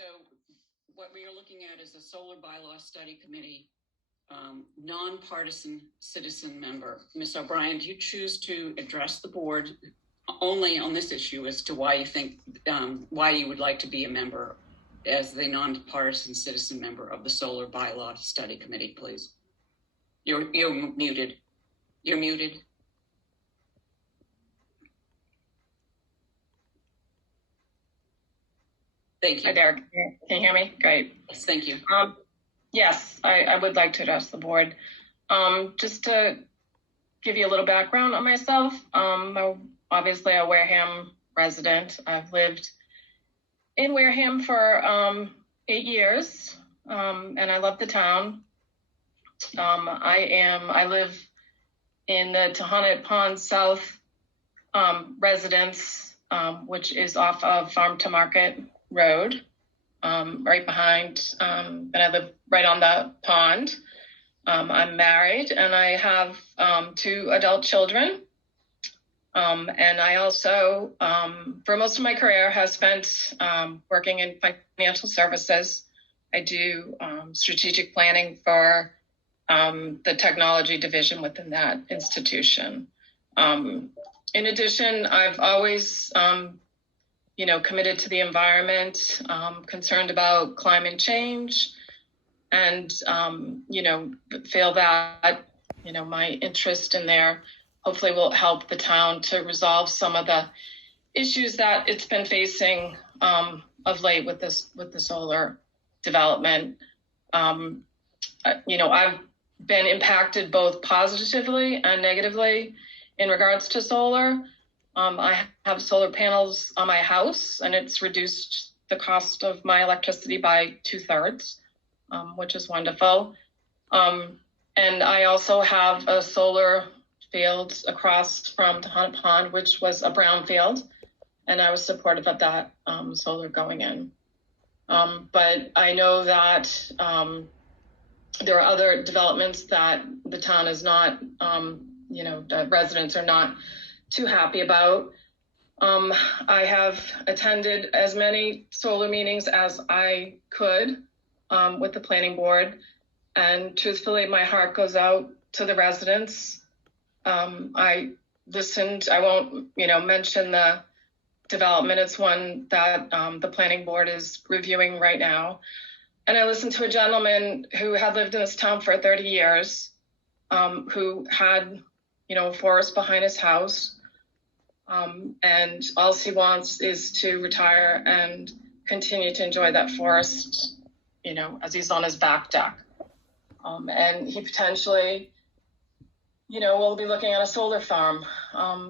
So what we are looking at is a solar bylaw study committee, nonpartisan citizen member. Ms. O'Brien, do you choose to address the board only on this issue as to why you think, why you would like to be a member as the nonpartisan citizen member of the solar bylaw study committee, please? You're muted. You're muted. Thank you. Hi there. Can you hear me? Great. Yes, thank you. Yes, I would like to address the board. Just to give you a little background on myself, I'm obviously a Wareham resident. I've lived in Wareham for 8 years, and I love the town. I live in the Tohonet Pond South residence, which is off of Farm to Market Road, right behind, and I live right on the pond. I'm married and I have 2 adult children. And I also, for most of my career, have spent working in financial services. I do strategic planning for the technology division within that institution. In addition, I've always committed to the environment, concerned about climate change, and, feel that, my interest in there hopefully will help the town to resolve some of the issues that it's been facing of late with the solar development. I've been impacted both positively and negatively in regards to solar. I have solar panels on my house, and it's reduced the cost of my electricity by 2/3, which is wonderful. And I also have a solar field across from Tohonet Pond, which was a brownfield, and I was supportive of that solar going in. But I know that there are other developments that the town is not, the residents are not too happy about. I have attended as many solar meetings as I could with the planning board, and truthfully, my heart goes out to the residents. I listened. I won't, mention the development. It's one that the planning board is reviewing right now. And I listened to a gentleman who had lived in this town for 30 years, who had, a forest behind his house. And all he wants is to retire and continue to enjoy that forest, as he's on his back deck. And he potentially, will be looking at a solar farm.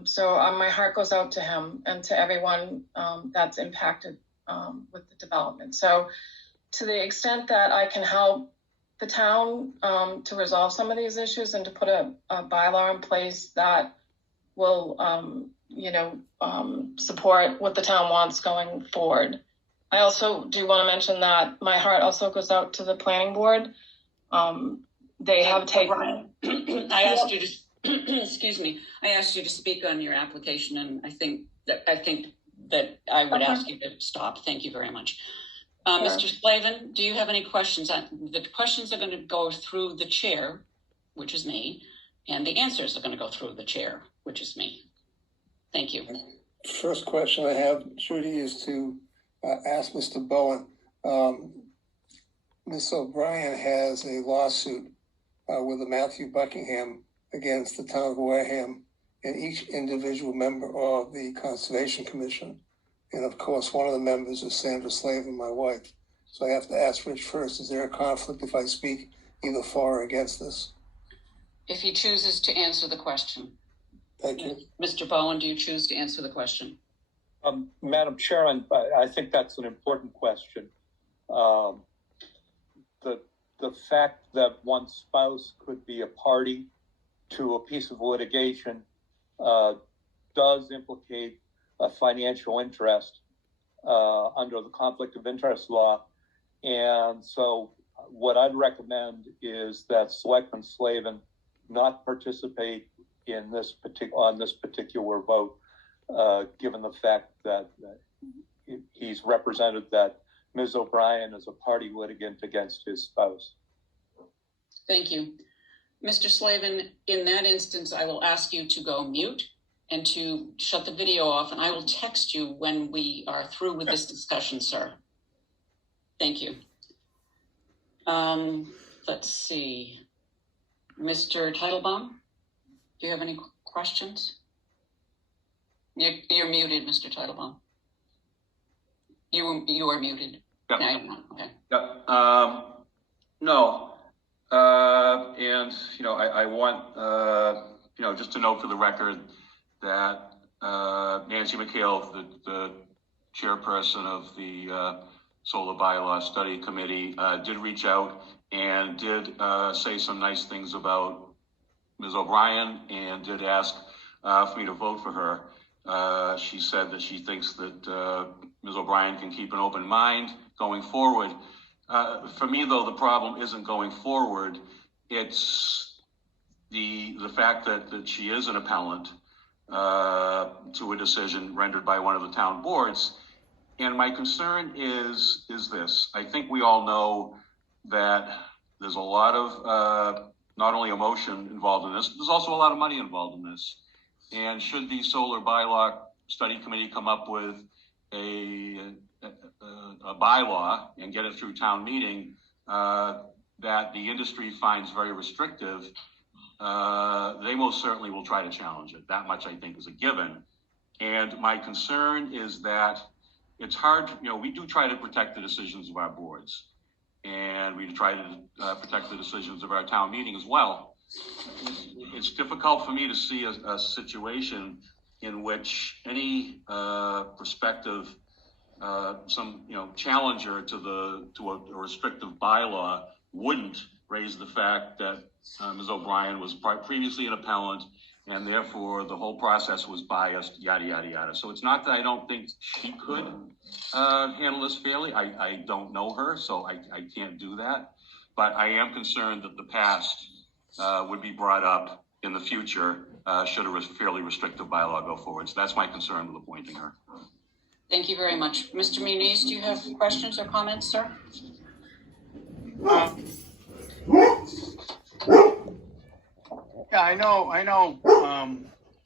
So my heart goes out to him and to everyone that's impacted with the development. So to the extent that I can help the town to resolve some of these issues and to put a bylaw in place that will, support what the town wants going forward. I also do want to mention that my heart also goes out to the planning board. They have taken. I asked you to, excuse me. I asked you to speak on your application, and I think that I would ask you to stop. Thank you very much. Sure. Mr. Slavin, do you have any questions? The questions are going to go through the chair, which is me, and the answers are going to go through the chair, which is me. Thank you. First question I have, Judy, is to ask Mr. Bowen. Ms. O'Brien has a lawsuit with Matthew Buckingham against the town of Wareham and each individual member of the Conservation Commission. And of course, one of the members is Sandra Slavin, my wife. So I have to ask Rich first, is there a conflict if I speak either for or against this? If he chooses to answer the question. Thank you. Mr. Bowen, do you choose to answer the question? Madam Chairman, I think that's an important question. The fact that one spouse could be a party to a piece of litigation does implicate a financial interest under the conflict of interest law. And so what I'd recommend is that Selectman Slavin not participate in this particular vote, given the fact that he's represented that Ms. O'Brien as a party litigant against his spouse. Thank you. Mr. Slavin, in that instance, I will ask you to go mute and to shut the video off, and I will text you when we are through with this discussion, sir. Thank you. Let's see. Mr. Teitelbaum, do you have any questions? You're muted, Mr. Teitelbaum. You are muted. Yep. No, you're not. Okay. Yep. No. And, I want, just to note for the record that Nancy McHale, the chairperson of the Solar Bylaw Study Committee, did reach out and did say some nice things about Ms. O'Brien and did ask for me to vote for her. She said that she thinks that Ms. O'Brien can keep an open mind going forward. For me, though, the problem isn't going forward. It's the fact that she is an appellant to a decision rendered by one of the town boards. And my concern is this. I think we all know that there's a lot of not only emotion involved in this, there's also a lot of money involved in this. And should the Solar Bylaw Study Committee come up with a bylaw and get it through town meeting that the industry finds very restrictive, they most certainly will try to challenge it. That much I think is a given. And my concern is that it's hard, we do try to protect the decisions of our boards, and we try to protect the decisions of our town meeting as well. It's difficult for me to see a situation in which any prospective challenger to a restrictive bylaw wouldn't raise the fact that Ms. O'Brien was previously an appellant, and therefore the whole process was biased, yada, yada, yada. So it's not that I don't think she could handle this fairly. I don't know her, so I can't do that. But I am concerned that the past would be brought up in the future should a fairly restrictive bylaw go forward. So that's my concern with appointing her. Thank you very much. Mr. Muniz, do you have questions or comments, sir? Yeah, I know.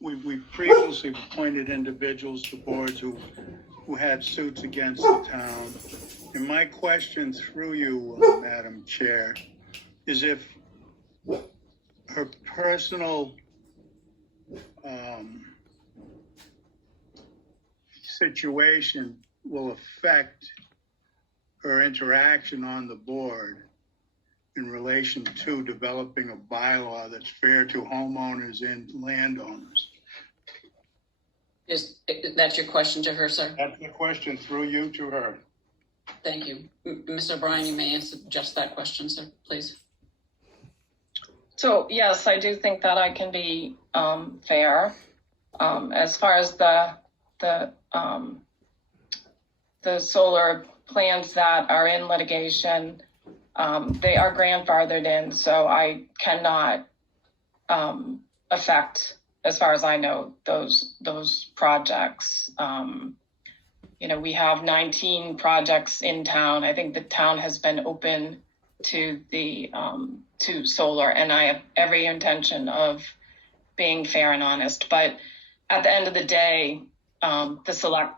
We've previously appointed individuals to boards who had suits against the town. And my question through you, Madam Chair, is if her personal situation will affect her interaction on the board in relation to developing a bylaw that's fair to homeowners and landowners. Is that your question to her, sir? That's the question through you to her. Thank you. Ms. O'Brien, you may answer just that question, sir, please. So yes, I do think that I can be fair. As far as the solar plans that are in litigation, they are grandfathered in, so I cannot affect, as far as I know, those projects. We have 19 projects in town. I think the town has been open to the to solar, and I have every intention of being fair and honest. But at the end of the day, the select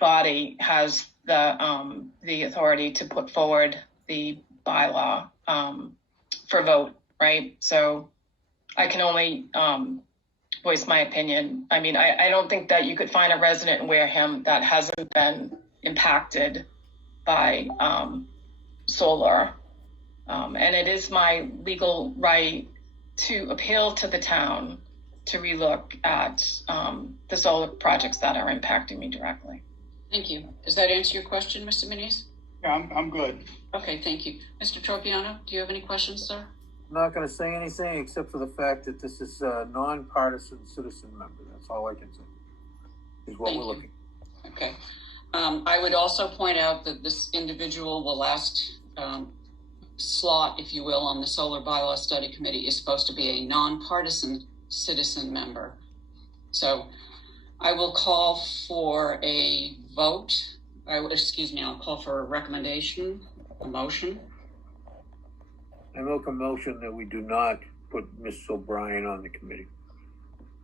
body has the authority to put forward the bylaw for vote, right? So I can only voice my opinion. I mean, I don't think that you could find a resident in Wareham that hasn't been impacted by solar. And it is my legal right to appeal to the town to relook at the solar projects that are impacting me directly. Thank you. Does that answer your question, Mr. Muniz? Yeah, I'm good. Okay, thank you. Mr. Tropiano, do you have any questions, sir? I'm not going to say anything except for the fact that this is a nonpartisan citizen member. That's all I can say, is what we're looking. Okay. I would also point out that this individual, the last slot, if you will, on the Solar Bylaw Study Committee is supposed to be a nonpartisan citizen member. So I will call for a vote excuse me, I'll call for a recommendation, a motion. I make a motion that we do not put Ms. O'Brien on the committee.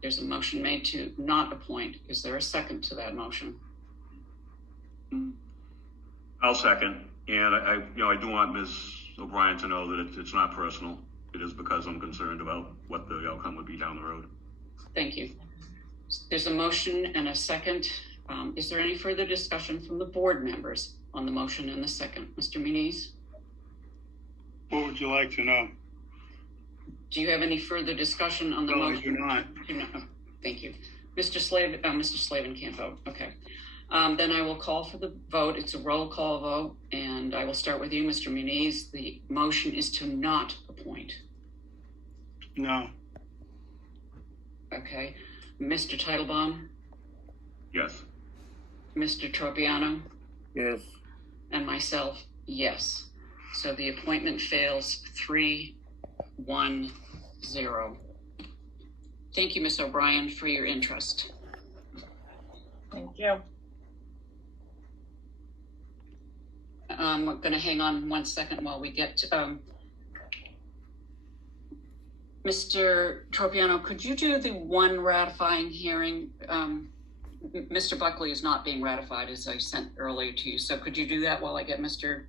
There's a motion made to not appoint. Is there a second to that motion? I'll second. And I do want Ms. O'Brien to know that it's not personal. It is because I'm concerned about what the outcome would be down the road. Thank you. There's a motion and a second. Is there any further discussion from the board members on the motion and the second? Mr. Muniz? What would you like to know? Do you have any further discussion on the No, I motion? do not. Thank you. Mr. Slavin can't vote. Okay. Then I will call for the vote. It's a roll call vote, and I will start with you, Mr. Muniz. The motion is to not appoint. No. Okay. Mr. Titlebaum, Yes. Mr. Tropiano, Yes. and myself, yes. So the appointment fails 3-1-0. Thank you, Ms. O'Brien, for your interest. Thank you. We're going to hang on 1 second while we get to, Mr. Tropiano, could you do the one ratifying hearing? Mr. Buckley is not being ratified, as I sent earlier to you. So could you do that while I get Mr.